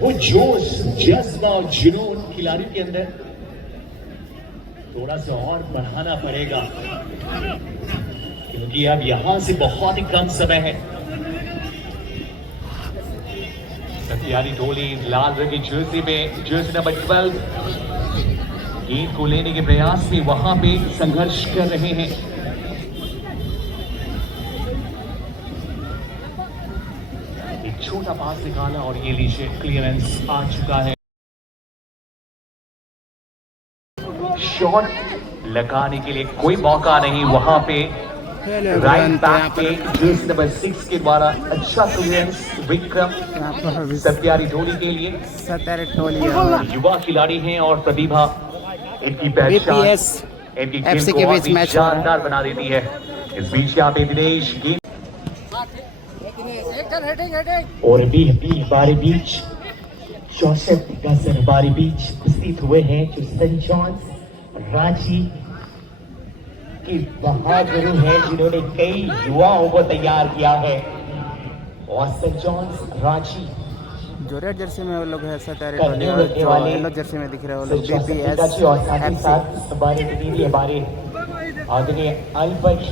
वो जोश, जज्बा और जुनून खिलाड़ियों के अंदर थोड़ा सा और बढ़ाना पड़ेगा, क्योंकि अब यहां से बहुत ही कम समय है। सत्यारी ढोली लाल रंग की जर्सी में, जर्सी नंबर 12 गेंद को लेने के प्रयास में वहां पे संघर्ष कर रहे हैं। एक छोटा पास निकाला और ये लीजिए क्लियरेंस आ चुका है। शॉट लगाने के लिए कोई मौका नहीं वहां पे। राइट बैक पे जर्सी नंबर 6 के द्वारा अच्छा क्लियरेंस विक्रम सत्यारी ढोली के लिए। सत्यारी ढोली युवा खिलाड़ी हैं और प्रतिभा इनकी पहचान इनकी खेल को और भी शानदार बना देती है। इस बीच यहाँ पे दिनेश गेंद और भी हमारे बीच जोसेफ गजर हमारे बीच उपस्थित हुए हैं, जो सेंट जॉन्स रांची की बहादुर है, जिन्होंने कई युवाओं को तैयार किया है। और सेंट जॉन्स रांची जो रेड जर्सी में वो लोग है, सत्यारी ढोली, और जो येलो जर्सी में दिख रहे हैं वो लोग बीपीएस और साथ ही साथ हमारे दीदी हमारे आदरणीय अल्बर्ट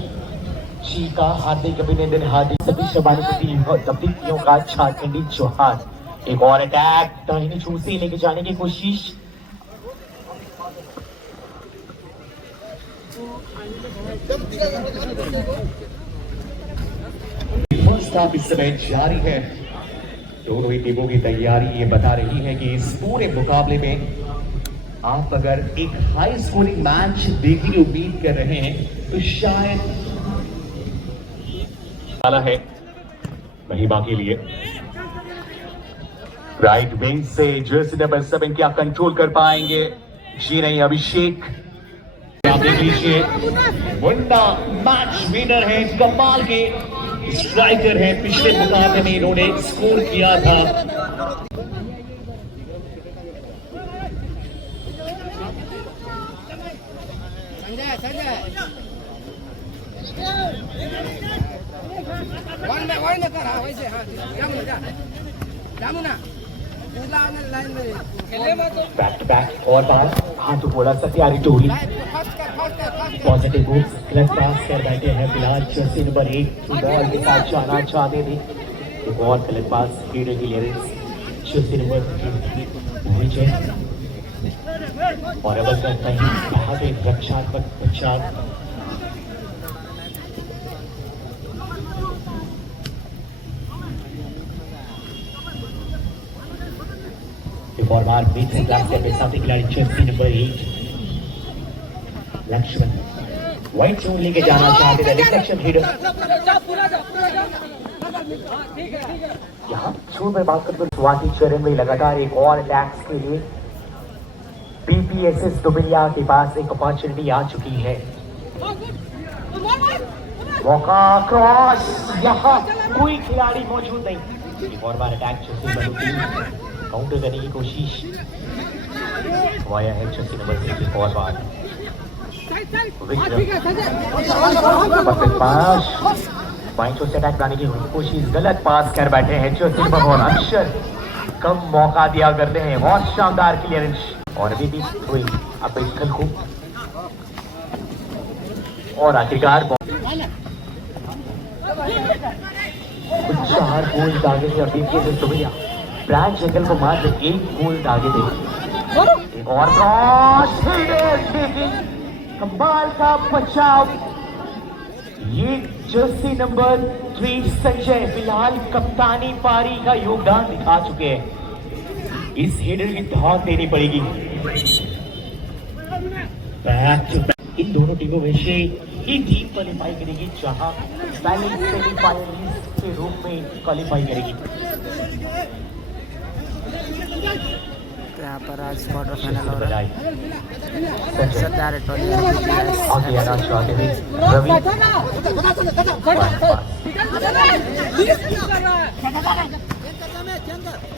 जी का हार्दिक अभिनंदन। हार्दिक सभी शबानियों का झारखंडी चौहान। एक और अटैक दाहिनी छू से लेके जाने की कोशिश। फर्स्ट हाफ इस समय जारी है। दोनों ही टीमों की तैयारी ये बता रही है कि इस पूरे मुकाबले में आप अगर एक हाई स्कोरिंग मैच देखने की उम्मीद कर रहे हैं तो शायद वाला है महिमा के लिए। राइट विंग से जर्सी नंबर 7 क्या कंट्रोल कर पाएंगे? जी नहीं, अभिषेक आप देख लीजिए, मुन्ना मैच विनर है, कमाल के स्ट्राइकर है। पिछले मुकाबले में इन्होंने स्कोर किया था। बैक टू बैक और बार हाथ बोला सत्यारी ढोली। पॉजिटिव मूव्स गलत पास कर बैठे हैं फिलहाल। जर्सी नंबर 1 बॉल के साथ जाना चाहते थे, एक और गलत पास लीडर क्लियरेंस जर्सी नंबर विजय। और अब कहीं कहा गए रक्षात्मक प्रचार और बार बीच से क्लास के साथी खिलाड़ी jersey number 8 Laxman white zone लेके जाना चाहते थे। रिफ्लेक्शन हीडर यहाँ छोड़ पर बात करते शुरुआती चरण में लगातार एक और अटैक्स के लिए बीपीएसएस डुबिलिया के पास एक अपॉर्चुनिटी आ चुकी है। मौका क्रॉस, यहाँ कोई खिलाड़ी मौजूद नहीं। एक और बार अटैक जर्सी काउंटर करने की कोशिश वाया है जर्सी नंबर 6 और बार पास पॉइंट से अटैक लाने की कोशिश, गलत पास कर बैठे हैं जर्सी नंबर 1। अक्षर कम मौका दिया करते हैं, बहुत शानदार क्लियरेंस। और अभी भी हुई अब कल को और आखिरकार 4 गोल दागे थे। अभी के ब्रांच जंगल को मात्र 1 गोल दागे थे। एक और क्रॉस, कमाल का बचाव। ये जर्सी नंबर 3 संजय फिलहाल कप्तानी पारी का योगदान दिखा चुके हैं। इस हेडर की धाक देनी पड़ेगी। बैक टू बैक इन दोनों टीमों में से एक टीम क्वालिफाई करेगी, जहां सेमीफाइनलिस्ट के रूप में क्वालिफाई करेगी। यहाँ पर आज क्वार्टर फाइनल हो रहा है। सत्यारी ढोली आगे आना चाहते हैं रवि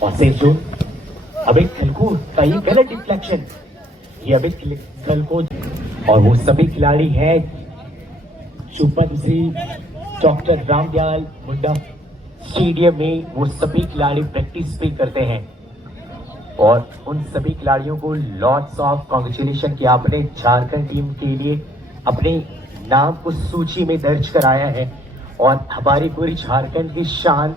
और सेफ जोन। अभी खलको का ये गलत डिफ्लेक्शन, ये अभी खलको और वो सभी खिलाड़ी हैं चुपन श्री डॉक्टर रामदयाल मुंडा स्टेडियम में वो सभी खिलाड़ी प्रैक्टिस भी करते हैं और उन सभी खिलाड़ियों को लॉट्स ऑफ कांग्रेचुलेशन कि आपने झारखंड टीम के लिए अपने नाम को सूची में दर्ज कराया है और हमारी पूरी झारखंड की शान।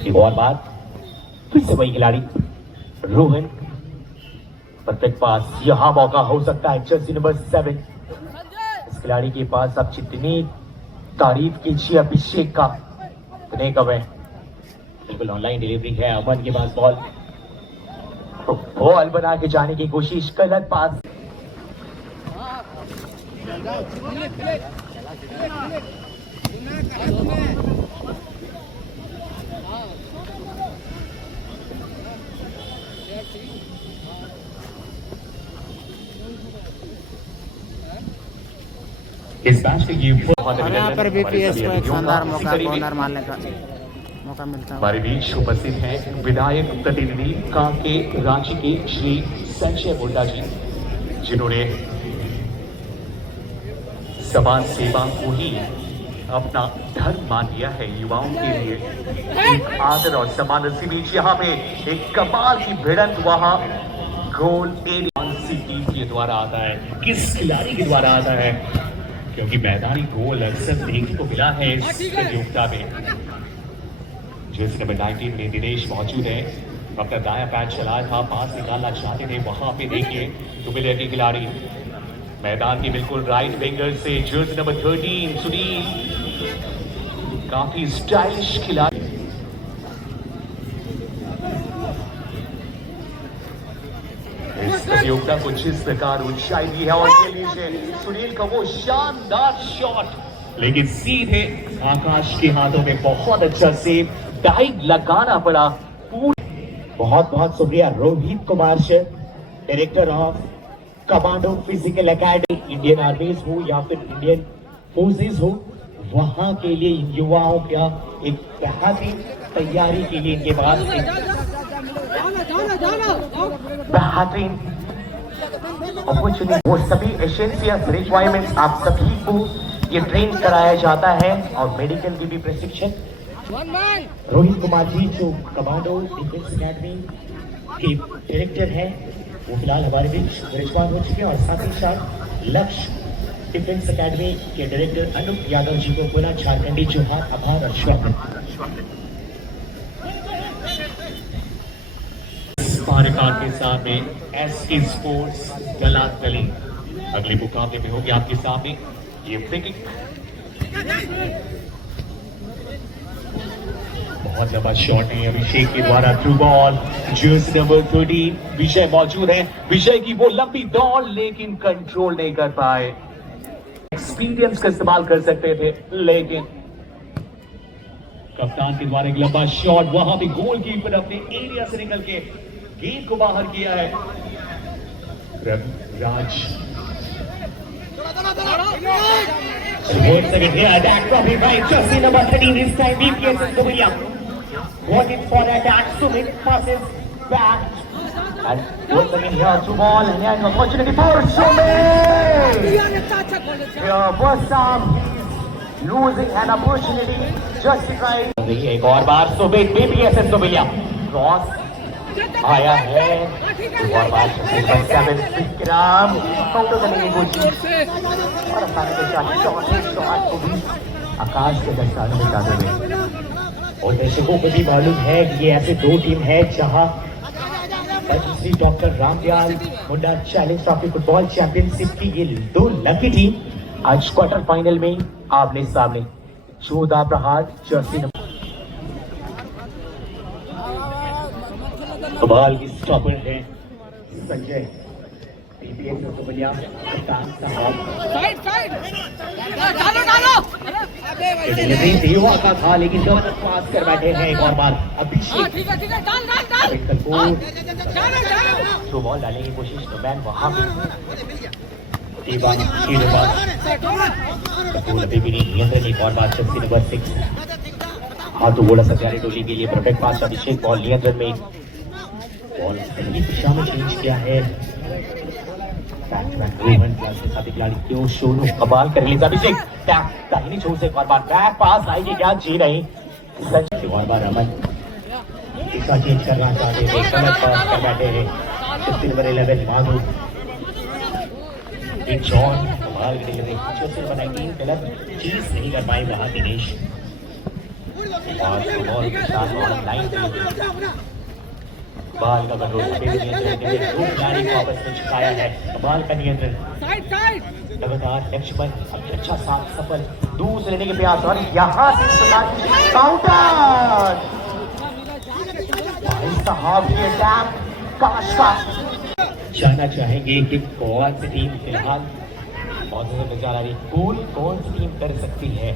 एक और बात, फिर से वही खिलाड़ी रोहन, परफेक्ट पास, यहां मौका हो सकता है जर्सी नंबर 7। इस खिलाड़ी के पास आप जितनी तारीफ कीजिए अभिषेक का उतने कम है। बिल्कुल ऑनलाइन डिलीवरी है, अमन के पास बॉल बना के जाने की कोशिश, गलत पास। इस मैच के ये और यहाँ पर बीपीएस को एक शानदार मौका कॉर्नर मारने का मौका मिलता है। हमारे बीच उपस्थित हैं विधायक प्रतिनिधि कांके रांची के श्री संजय मुंडा जी, जिन्होंने समाज सेवा को ही अपना धर्म मान लिया है। युवाओं के लिए एक आदर और सम्मान। इसी बीच यहाँ पे एक कमाल की भिड़ंत वहां गोल एरिया टीम के द्वारा आता है, किस खिलाड़ी के द्वारा आता है, क्योंकि मैदानी गोल अक्सर देखने को मिला है इस प्रतियोगिता में। जर्सी नंबर 19 में दिनेश मौजूद है, अपना दाया पैर चलाया था, पास निकालना चाहते थे, वहां पे देखिए टुबिलियर की खिलाड़ी मैदान की बिल्कुल राइट विंगर से जर्सी नंबर 13 सुनील, काफी स्टाइलिश खिलाड़ी। इस प्रतियोगिता को जिस प्रकार ऊंचाई दी है और ये लीजिए सुनील का वो शानदार शॉट, लेकिन सीधे आकाश के हाथों में बहुत अच्छा सेव, डाइव लगाना पड़ा। बहुत बहुत शुक्रिया Rohit Kumar sir, director of commando physical academy, Indian आर्मीज हो या फिर इंडियन फोर्सेस हो, वहां के लिए इन युवाओं का एक बेहतरीन तैयारी के लिए इनके पास बेहतरीन अपॉर्चुनिटी, वो सभी एसेंशियल रिक्वायरमेंट्स आप सभी को ये ट्रेन कराया जाता है और मेडिकल की भी प्रशिक्षण। रोहित कुमार जी जो कमांडो डिफेंस एकेडमी के डायरेक्टर हैं, वो फिलहाल हमारे बीच विराजमान हो चुके हैं और साथ ही साथ लक्ष्य डिफेंस एकेडमी के डायरेक्टर अनूप यादव जी को पूरा झारखंडी जोहार, आभार और स्वागत। के सामने एसके स्पोर्ट्स गलातली अगले मुकाबले में होगी आपके सामने ये फ्री किक। बहुत लंबा शॉट है अभिषेक के द्वारा, थ्रू बॉल, जर्सी नंबर 13 विजय मौजूद है। विजय की वो लंबी दौड़ लेकिन कंट्रोल नहीं कर पाए, एक्सपीरियंस का इस्तेमाल कर सकते थे लेकिन कप्तान के द्वारा एक लंबा शॉट, वहां भी गोलकीपर अपने एरिया से निकल के गेंद को बाहर किया है। राज attack from his right, jersey number 13 this time BPS is William. Wanted for attack, Sumit passes back and once again here to ball and an opportunity for Sumit. First time he's losing an opportunity, just right. एक और बार Sumit, BPS is William. Cross आया है और बात Vikram counter करने की कोशिश और आसानी के साथ शॉट को भी आकाश के दर्शाने में जाते हुए। और दर्शकों को भी मालूम है कि ये ऐसे दो टीम है जहां Shri doctor Ramdayal Munda challenge trophy football championship की ये दो लकी टीम आज क्वार्टर फाइनल में आमने सामने। 14 प्रहार जर्सी कमाल की स्टॉपर है संजय, बीपीएस कबलिया कप्तान साहब। देवा का था लेकिन गलत पास कर बैठे हैं। एक और बार अभिषेक थ्रू बॉल डालने की कोशिश, तो मैन वहां पे अभी भी नहीं नियंत्रण। एक और बार जर्सी नंबर 6 हाँ तो बोला सत्यारी टोली के लिए परफेक्ट पास, अभिषेक बॉल नियंत्रण में, बॉल सही दिशा में चेंज किया है। रोहन प्लस के साथ खिलाड़ी क्यों शोनू कमाल कर लेता अभिषेक टैप दाहिनी छोर से एक और बार बैक पास आएगी क्या जी नहीं संजय और बार अमन दिशा चेंज करना चाहते थे गलत पास कर बैठे हैं 15 नंबर 11 माधु एक जॉन कमाल के लिए चौथे नंबर 19 गलत चीज नहीं कर पाए रहा दिनेश और बॉल के साथ और लाइन बाल का कंट्रोल नियंत्रण के लिए दो खिलाड़ी को आपस में छिपाया है बाल का नियंत्रण लगातार लक्ष्मण अभी अच्छा साथ सफल दूर से लेने के प्रयास और यहाँ से इस प्रकार की काउंटर भाई साहब ये अटैक काश का जानना चाहेंगे कि कौन सी टीम फिलहाल मौजूद में नजर आ रही कौन सी टीम कर सकती है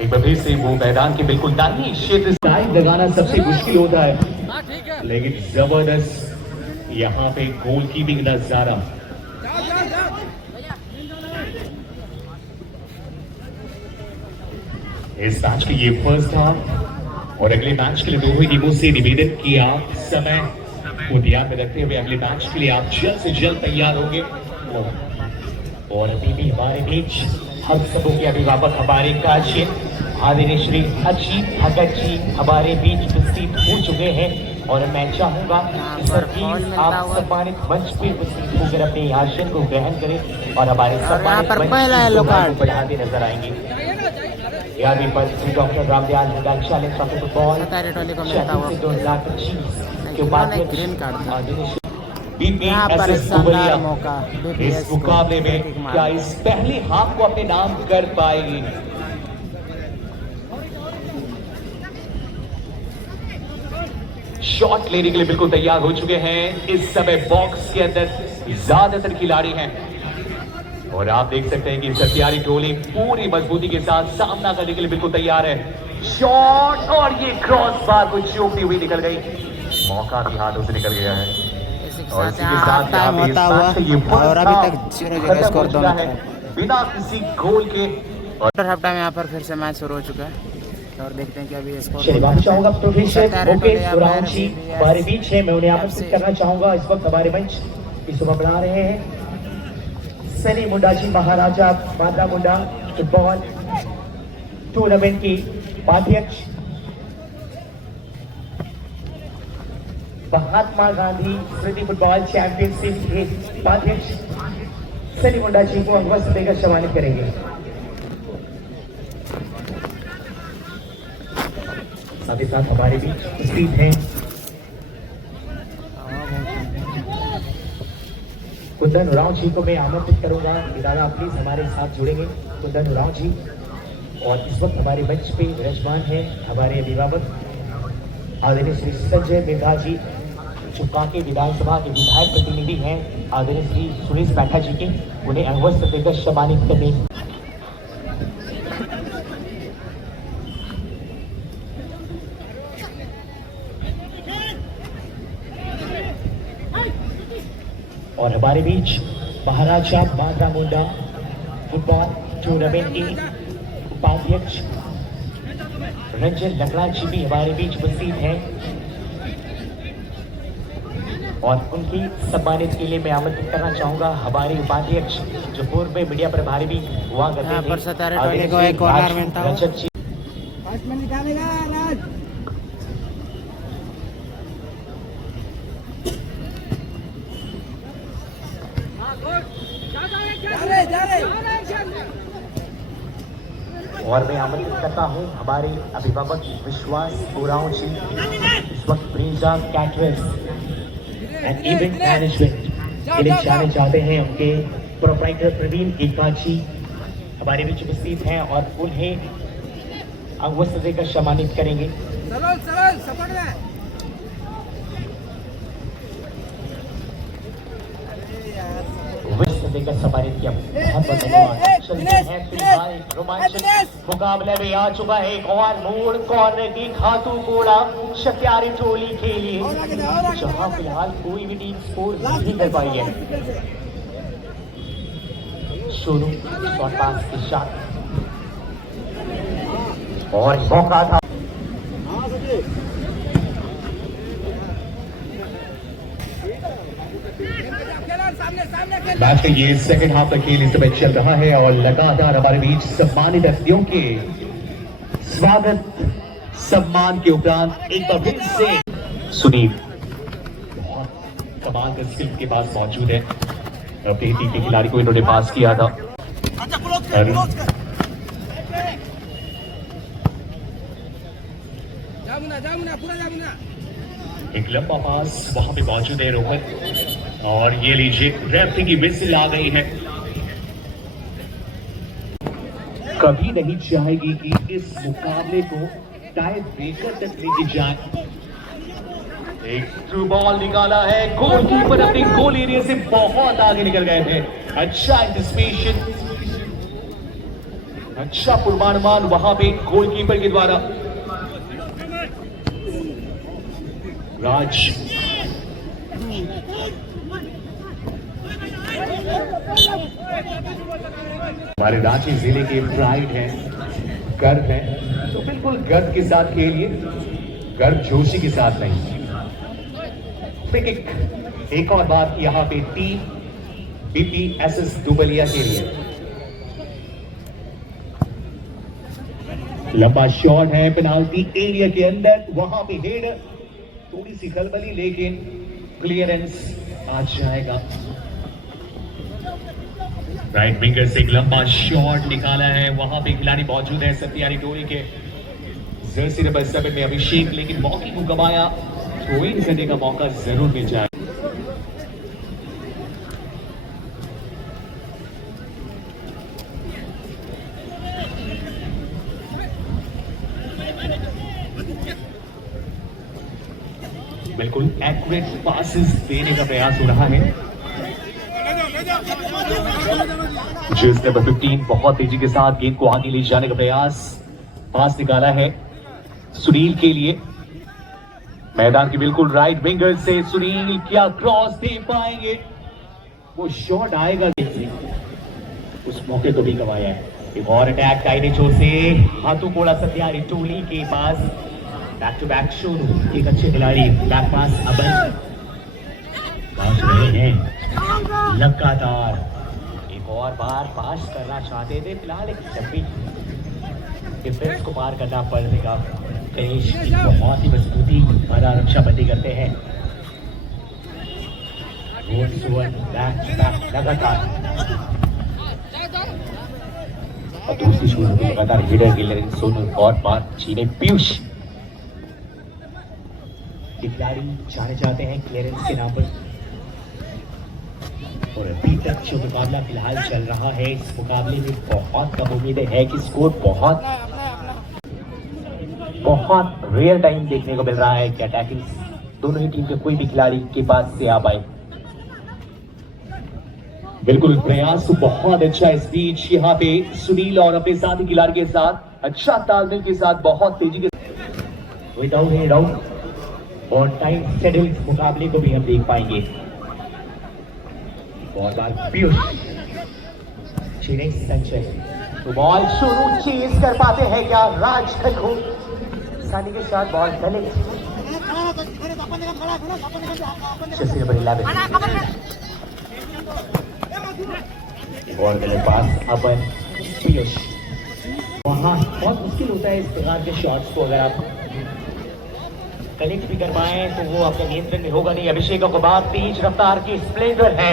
एक बार फिर से वो मैदान के बिल्कुल दाहिनी क्षेत्र टाइम लगाना सबसे मुश्किल होता है लेकिन जबरदस्त यहाँ पे गोलकीपिंग नजारा इस मैच के ये फर्स्ट हाफ और अगले मैच के लिए दोनों ही टीमों से निवेदन किया समय को ध्यान में रखते हुए अगले मैच के लिए आप जल्द से जल्द तैयार होंगे और अभी भी हमारे बीच हम सबों के अभिभावक हमारे काशिन आदरणीय श्री अजीत भगत जी हमारे बीच उपस्थित हो चुके हैं और मैं चाहूंगा कि सभी आप सम्मानित मंच पे उपस्थित होकर अपने आसन को ग्रहण करें और हमारे सम्मानित मंच को बढ़ाते नजर आएंगे याद पर श्री डॉक्टर रामदयाल मैदान चैलेंज ऑफ फुटबॉल 2025 के उपाध्यक्ष यहाँ पर शानदार मौका इस मुकाबले में क्या इस पहले हाफ को अपने नाम कर पाएगी शॉट लेने के लिए बिल्कुल तैयार हो चुके हैं इस समय बॉक्स के अंदर ज्यादातर खिलाड़ी हैं और आप देख सकते हैं कि सत्यारी टोली पूरी मजबूती के साथ सामना करने के लिए बिल्कुल तैयार है शॉट और ये क्रॉस बार को चूकती हुई निकल गई मौका भी हाथों से निकल गया है और इसी के साथ टाइम होता हुआ और अभी तक 0-0 स्कोर दोनों है बिना किसी गोल के और हाफ टाइम यहाँ पर फिर से मैच शुरू हो चुका है और देखते हैं कि अभी स्कोर शनिवार चाहूंगा प्रोफेसर मुकेश गुरांची हमारे बीच है मैं उन्हें आमंत्रित करना चाहूंगा इस वक्त हमारे मंच की शोभा बढ़ा रहे हैं सनी मुंडा जी महाराजा माता मुंडा फुटबॉल टूर्नामेंट की उपाध्यक्ष महात्मा गांधी स्मृति फुटबॉल चैंपियनशिप के उपाध्यक्ष सनी मुंडा जी को अंगवस्त्र देकर सम्मानित करेंगे साथ ही साथ हमारे बीच उपस्थित हैं कुंदन उराव जी को मैं आमंत्रित करूंगा कि दादा प्लीज हमारे साथ जुड़ेंगे कुंदन उराव जी और इस वक्त हमारे मंच पे विराजमान है हमारे अभिभावक आदरणीय श्री संजय मिर्धा जी जो कांके विधानसभा के विधायक प्रतिनिधि हैं आदरणीय श्री सुरेश बैठा जी के उन्हें अंगवस्त्र देकर सम्मानित करने और हमारे बीच महाराजा माता मुंडा फुटबॉल टूर्नामेंट के उपाध्यक्ष रंजन लकड़ा जी भी हमारे बीच उपस्थित हैं और उनकी सम्मानित के लिए मैं आमंत्रित करना चाहूंगा हमारे उपाध्यक्ष जो पूर्व में मीडिया प्रभारी भी हुआ करते थे रजत जी और मैं आमंत्रित करता हूं हमारे अभिभावक विश्वास उराव जी इस वक्त ब्रिंजा कैटरर्स एंड इवेंट मैनेजमेंट के लिए जाने चाहते हैं उनके प्रोप्राइटर प्रवीण एकाची हमारे बीच उपस्थित हैं और उन्हें अंगवस्त्र देकर सम्मानित करेंगे देकर सम्मानित किया बहुत बहुत धन्यवाद चलते हैं फिलहाल रोमांचक मुकाबले में आ चुका है एक और मोड़ कॉर्नर की खातू कोड़ा शक्यारी टोली के लिए जहां फिलहाल कोई भी टीम स्कोर नहीं कर पाई है शुरू शॉट पास के साथ और मौका था मैच का ये सेकंड हाफ का खेल इस समय चल रहा है और लगातार हमारे बीच सम्मानित अतिथियों के स्वागत सम्मान के उपरांत एक बार फिर से सुनील बहुत कमाल का स्किल के पास मौजूद है। अपनी टीम के खिलाड़ी को इन्होंने पास किया था एक लंबा पास वहां पे मौजूद है रोहन और ये लीजिए रेफरी की विजिल आ गई है। कभी नहीं चाहेगी कि इस मुकाबले को टाई ब्रेकर तक लेके जाए। एक थ्रू बॉल निकाला है, गोलकीपर अपने गोल एरिया से बहुत आगे निकल गए थे। अच्छा एंटिसिपेशन, अच्छा पूर्वानुमान वहां पे गोलकीपर के द्वारा। राज हमारे रांची जिले के प्राइड है, गर्व है, तो बिल्कुल गर्व के साथ खेलिए, गर्व जोशी के साथ नहीं। फ्री किक एक और बात यहां पे टीम बीपीएसएस दुबलिया के लिए। लंबा शॉट है पेनाल्टी एरिया के अंदर, वहां पे हेडर, थोड़ी सी खलबली लेकिन क्लियरेंस आ जाएगा। राइट विंगर से एक लंबा शॉट निकाला है, वहां पे खिलाड़ी मौजूद है सत्यारी टोरी के जर्सी नंबर 7 में अभिषेक, लेकिन मौके को गवाया। थ्रो इन करने का मौका जरूर मिल जाए। बिल्कुल एक्यूरेट पासेस देने का प्रयास हो रहा है। जर्सी नंबर 15 बहुत तेजी के साथ गेंद को आगे ले जाने का प्रयास, पास निकाला है सुनील के लिए, मैदान के बिल्कुल राइट विंगर से सुनील, क्या क्रॉस दे पाएंगे? वो शॉट आएगा, उस मौके को भी गवाया है। एक और अटैक दाहिने छोर से हाथों कोड़ा सत्यारी टोली के पास, बैक टू बैक शुरू, एक अच्छे खिलाड़ी बैक पास अबन पहुंच रहे हैं लगातार। एक और बार पास करना चाहते थे फिलहाल, एक जब डिफेंस को पार करना पड़ेगा। गणेश बहुत ही मजबूती भरा रक्षाबंदी करते हैं। लगातार और दूसरी शुरू लगातार हिडर गिलर सोनू और बार छीने पीयूष। खिलाड़ी जाने चाहते हैं क्लियरेंस के नाम पर, और अभी तक जो मुकाबला फिलहाल चल रहा है, इस मुकाबले में बहुत कम उम्मीदें है कि स्कोर बहुत रेयर टाइम देखने को मिल रहा है कि अटैकिंग दोनों ही टीम के कोई भी खिलाड़ी के पास से आ पाए। बिल्कुल प्रयास बहुत अच्छा इस बीच यहाँ पे सुनील और अपने साथी खिलाड़ी के साथ अच्छा तालमेल के साथ बहुत तेजी के विदाउट हेड आउट और टाइम सेटल मुकाबले को भी हम देख पाएंगे। बहुत बार पीयूष संचय तो बॉल शुरू चेज कर पाते हैं क्या? राज खलखो सानी के साथ बॉल पहले नंबर 11 बॉल के पास अपन पीयूष। वहाँ बहुत मुश्किल होता है इस प्रकार के शॉट्स को अगर आप कनेक्ट भी कर पाए तो वो आपके नियंत्रण में होगा नहीं। अभिषेक को बाद तेज रफ्तार की स्प्लेंडर है,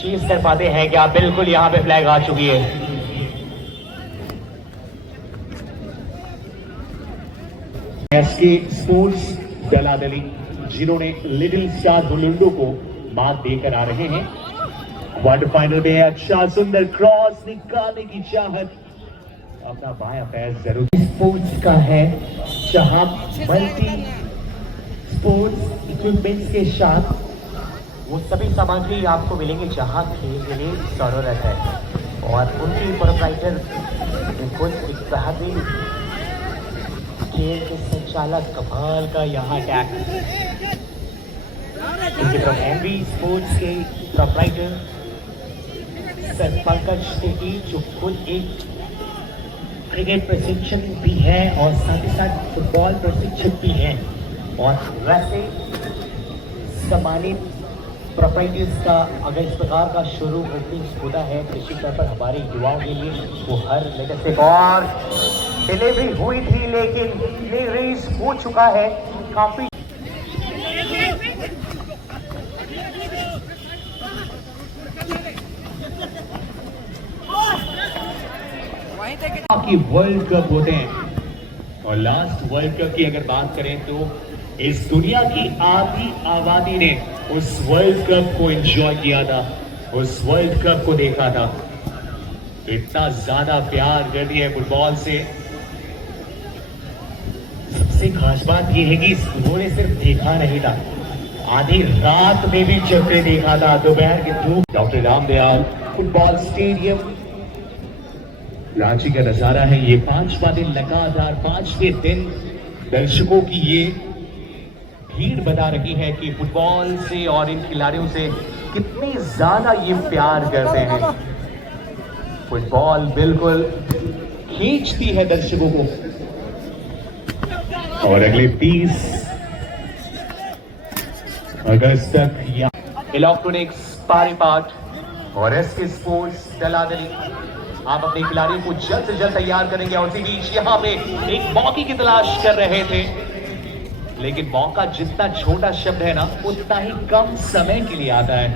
चीज कर पाते हैं क्या? बिल्कुल यहाँ पे फ्लैग आ चुकी है। एसके स्पोर्ट्स दलादली जिन्होंने लिटिल स्टार बुलुंडो को मात देकर आ रहे हैं। क्वार्टर फाइनल में अच्छा सुंदर क्रॉस निकालने की चाहत, अपना बायां पैर जरूर स्पोर्ट्स का है, जहां मल्टी स्पोर्ट्स इक्विपमेंट्स के साथ वो सभी सामग्री आपको मिलेंगे जहां खेल के लिए जरूरत है। और उनकी प्रोप्राइटर बिल्कुल एक बेहतरीन खेल के संचालक कमाल का यहाँ टैग इनके तरफ एमवी स्पोर्ट्स के प्रोप्राइटर सर पंकज टेटी जो खुद एक क्रिकेट प्रशिक्षक भी है और साथ ही साथ फुटबॉल प्रशिक्षक भी है और वैसे सम्मानित प्रोप्राइटर्स का अगर इस प्रकार का शोरूम ओपनिंग होता है निश्चित तौर पर हमारे युवाओं के लिए वो हर लेकर से और डिलीवरी हुई थी लेकिन रिलीज हो चुका है काफी की वर्ल्ड कप होते हैं और लास्ट वर्ल्ड कप की अगर बात करें तो इस दुनिया की आधी आबादी ने उस वर्ल्ड कप को एंजॉय किया था, उस वर्ल्ड कप को देखा था। इतना ज्यादा प्यार कर दिया फुटबॉल से। सबसे खास बात यह है कि उन्होंने सिर्फ देखा नहीं था, आधी रात में भी चक्कर देखा था, दोपहर के धूप। Doctor Ramdayal football stadium Ranchi का नजारा है। ये 5वां दिन लगातार 5वें दिन दर्शकों की ये भीड़ बता रही है कि फुटबॉल से और इन खिलाड़ियों से कितनी ज्यादा ये प्यार करते हैं। फुटबॉल बिल्कुल खींचती है दर्शकों को। और अगले 30 अगस्त तक इलेक्ट्रॉनिक्स पारीपाट और एसके स्पोर्ट्स दलादली आप अपने खिलाड़ियों को जल्द से जल्द तैयार करेंगे। और इसी बीच यहाँ पे एक मौके की तलाश कर रहे थे, लेकिन मौका जितना छोटा शब्द है ना उतना ही कम समय के लिए आता है।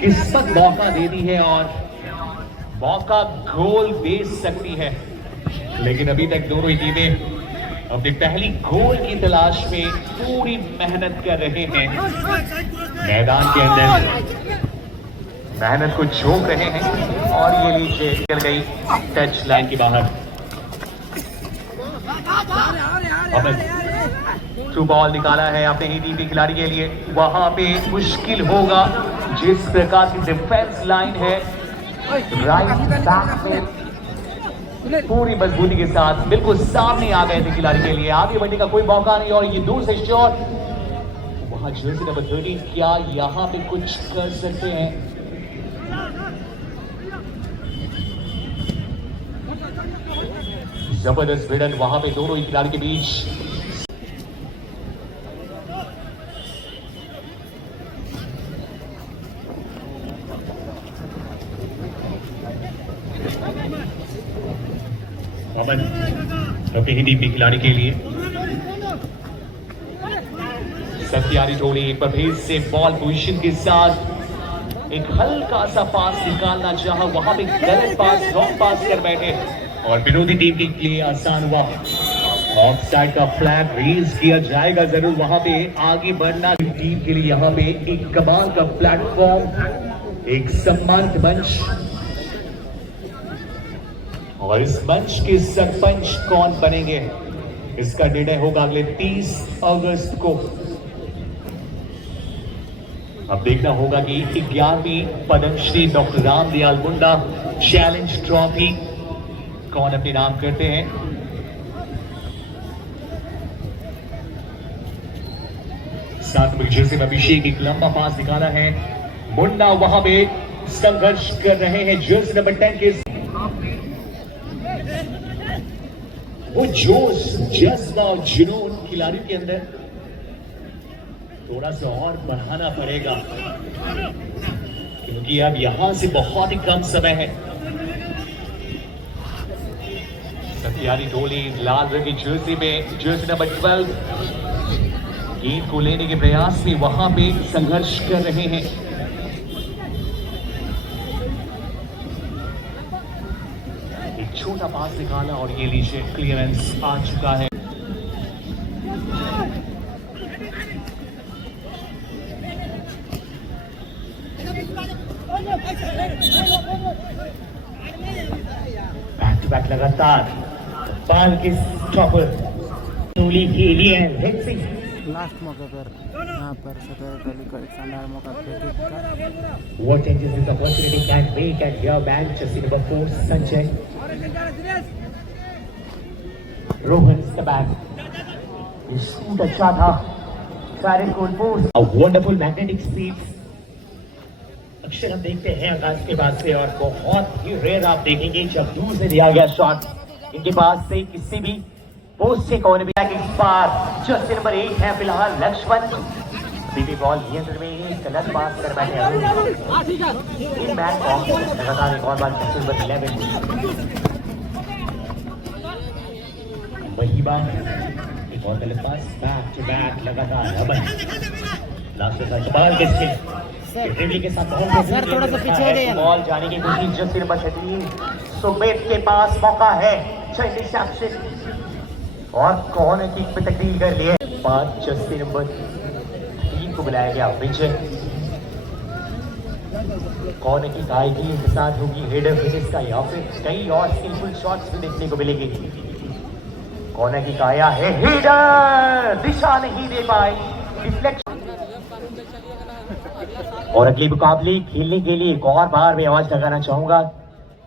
किस्मत मौका दे दी है और मौका गोल दे सकती है, लेकिन अभी तक दोनों ही टीमें अपनी पहली गोल की तलाश में पूरी मेहनत कर रहे हैं। मैदान के अंदर मेहनत को झोंक रहे हैं और ये नीचे चल गई टच लाइन के बाहर। थ्रू बॉल निकाला है अपने ही टीम के खिलाड़ी के लिए। वहां पे मुश्किल होगा, जिस प्रकार की डिफेंस लाइन है राइट बैक में पूरी मजबूती के साथ बिल्कुल सामने आ गए थे खिलाड़ी के लिए। आगे बढ़ने का कोई मौका नहीं और ये दूर से शॉट। वहां जर्सी नंबर 13 क्या यहां पे कुछ कर सकते हैं? जबरदस्त भिड़न वहां पे दोनों ही खिलाड़ी के बीच। मोहम्मद अपनी ही टीम के खिलाड़ी के लिए सत्यारी टोली एक बार फिर से बॉल पोजीशन के साथ एक हल्का सा पास निकालना चाहा, वहां पे गलत पास रॉन्ग पास कर बैठे और विरोधी टीम के लिए आसान हुआ। ऑफ साइड का फ्लैग रेज किया जाएगा जरूर। वहां पे आगे बढ़ना टीम के लिए यहाँ पे एक कमाल का प्लेटफॉर्म, एक सम्मानित मंच और इस मंच के सरपंच कौन बनेंगे इसका निर्णय होगा अगले 30 अगस्त को। अब देखना होगा कि 11वीं Padmashri doctor Ramdayal Munda challenge trophy कौन अपने नाम करते हैं। साथ में जर्सी में अभिषेक एक लंबा पास निकाला है। मुंडा वहां पे संघर्ष कर रहे हैं जर्सी नंबर 10 के। वो जोश, जज्बा और जुनून खिलाड़ियों के अंदर थोड़ा सा और बढ़ाना पड़ेगा, क्योंकि अब यहां से बहुत ही कम समय है। सत्यारी टोली लाल रंग की जर्सी में जर्सी नंबर 12 गेंद को लेने के प्रयास में वहां पे संघर्ष कर रहे हैं। एक छोटा पास निकाला और ये नीचे क्लियरेंस आ चुका है। बैक टू बैक लगातार बाल के स्टॉपर टोली के लिए लास्ट मौके पर यहाँ पर सत्यारी टोली को एक शानदार मौका फ्री-किक का। What changes this opportunity can make at your bench? Jersey number 4 Sanjay. Rohan is the back. ये शूट अच्छा था। Farid goal post. A wonderful magnetic speed. अक्सर हम देखते हैं आकाश के पास से, और बहुत ही रेयर आप देखेंगे जब दूर से दिया गया शॉट इनके पास से किसी भी पोस्ट से कौन भी इस बार जर्सी नंबर 8 है फिलहाल लक्ष्मण। अभी भी बॉल नियंत्रण में है, गलत पास कर बैठे इन मैच लगातार एक और बार जर्सी नंबर 11 वही बात, एक और गलत पास, बैक टू बैक लगातार लास्ट बॉल के साथ सर थोड़ा सा पीछे हो जाइए ना। बॉल जाने की कोशिश जर्सी नंबर 13 सुमेत के पास मौका है, और कौन है किक पे तकदील कर लिए 5 जर्सी नंबर 3 को बुलाया गया विजय। कौन है की गायकी इनके साथ होगी, हेडर फिनिश का या फिर कई और स्किलफुल शॉट्स भी देखने को मिलेंगे। कौन है की काया है, हेडर दिशा नहीं दे पाई, डिफ्लेक्शन। और अगली मुकाबले खेलने के लिए एक और बार मैं आवाज लगाना चाहूंगा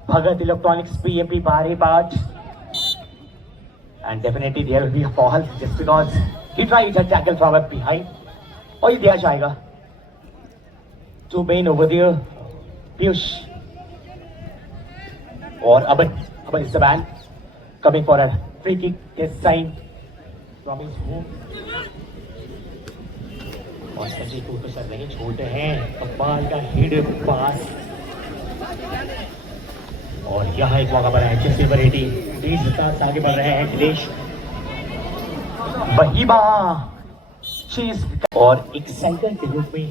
भगत इलेक्ट्रॉनिक्स पीएमपी बारीपाट, and definitely there will be a fall just because he tried a tackle from up behind, और ये दिया जाएगा to main over there Piyush और अबन is the man coming for a free kick this time from his home, और संजय को तो sir नहीं छोड़ते हैं, कमाल का हेड पास, और यहाँ एक मौका बना है जर्सी नंबर 18 20 विकास आगे बढ़ रहे हैं दिनेश बहीबा चीज, और एक सेंटर के रूप में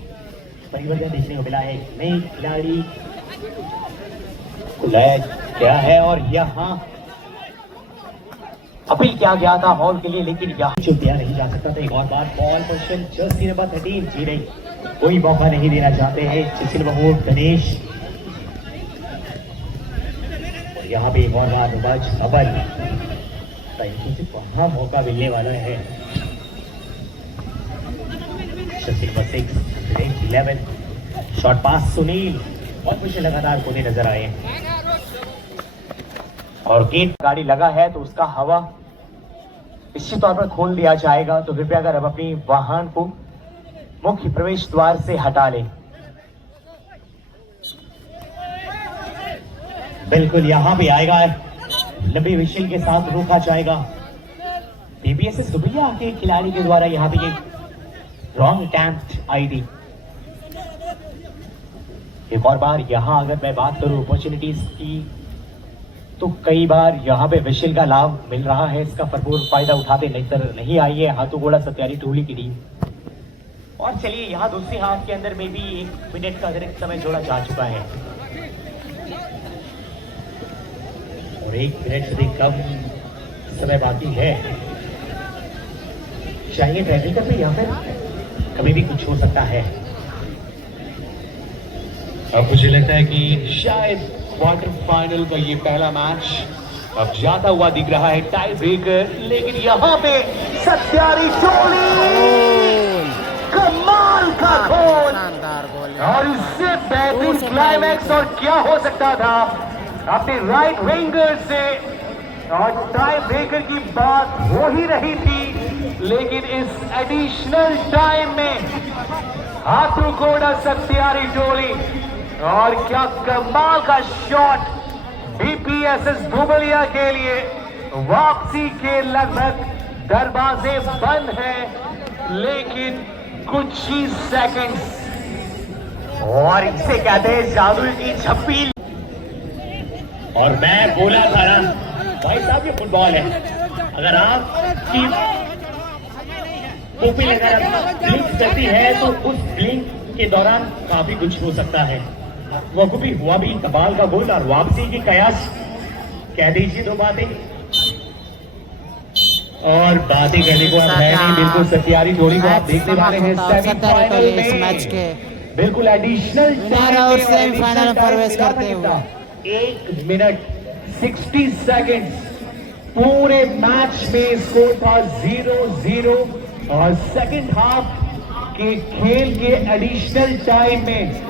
परिवर्तन देखने को मिला है, नए खिलाड़ी को लाया गया है, और यहाँ अपील किया गया था बॉल के लिए, लेकिन यहाँ जो दिया नहीं जा सकता था। एक और बार बॉल पोजीशन जर्सी नंबर 13 जी नहीं, कोई मौका नहीं देना चाहते हैं जर्सी नंबर 4 गणेश, यहाँ पे एक और बार बज अबल इनको सिर्फ वहाँ मौका मिलने वाला है। जर्सी नंबर 6 11 शॉट पास सुनील, और कुछ लगातार कोने नजर आए, और गेट गाड़ी लगा है तो उसका हवा निश्चित तौर पर खोल दिया जाएगा, तो कृपया अगर अब अपनी वाहन को मुख्य प्रवेश द्वार से हटा लें। बिल्कुल यहाँ भी आएगा, लंबी विशिल के साथ रोका जाएगा। बीबीएसएस दुबैया के खिलाड़ी के द्वारा यहाँ पे रॉन्ग अटेम्प्ट आईडी। एक और बार यहाँ अगर मैं बात करूं अपॉर्चुनिटीज की, तो कई बार यहाँ पे विशिल का लाभ मिल रहा है, इसका भरपूर फायदा उठाते नहीं आई है हाथों घोड़ा सत्यारी टोली की टीम। और चलिए यहाँ दूसरी हाफ के अंदर में भी 1 मिनट का अतिरिक्त समय जोड़ा जा चुका है, और 1 मिनट से कम समय बाकी है। चाहिए ट्रैफिक पे या फिर कभी भी कुछ हो सकता है। अब मुझे लगता है कि शायद क्वार्टर फाइनल का ये पहला मैच अब जाता हुआ दिख रहा है, टाई ब्रेकर, लेकिन यहाँ पे सत्यारी टोली कमाल का गोल, शानदार गोल, और इससे बेहतरीन क्लाइमैक्स और क्या हो सकता था अपने राइट विंगर से। और टाई ब्रेकर की बात हो ही रही थी, लेकिन इस एडिशनल टाइम में हाथों कोड़ा सत्यारी टोली, और क्या कमाल का शॉट बीपीएसएस दुबलिया के लिए। वापसी के लगभग दरवाजे बंद हैं, लेकिन कुछ ही सेकंड्स, और इसे कहते हैं जादू की छप्पी। और मैं बोला था ना भाई साहब ये फुटबॉल है, अगर आपकी पुपिल अगर ब्लिंक करती है तो उस ब्लिंक के दौरान काफी कुछ हो सकता है। वो भी हुआ भी कमाल का गोल, और वापसी की कयास कह दीजिए 2 बातें, और बातें कहने को आप है नहीं। बिल्कुल सत्यारी टोली को आप देखने वाले हैं सेमीफाइनल इस मैच के बिल्कुल एडिशनल और सेमीफाइनल में प्रवेश करते हुए 1 मिनट 60 सेकंड्स पूरे मैच में स्कोर था 0-0, और सेकंड हाफ के खेल के एडिशनल टाइम में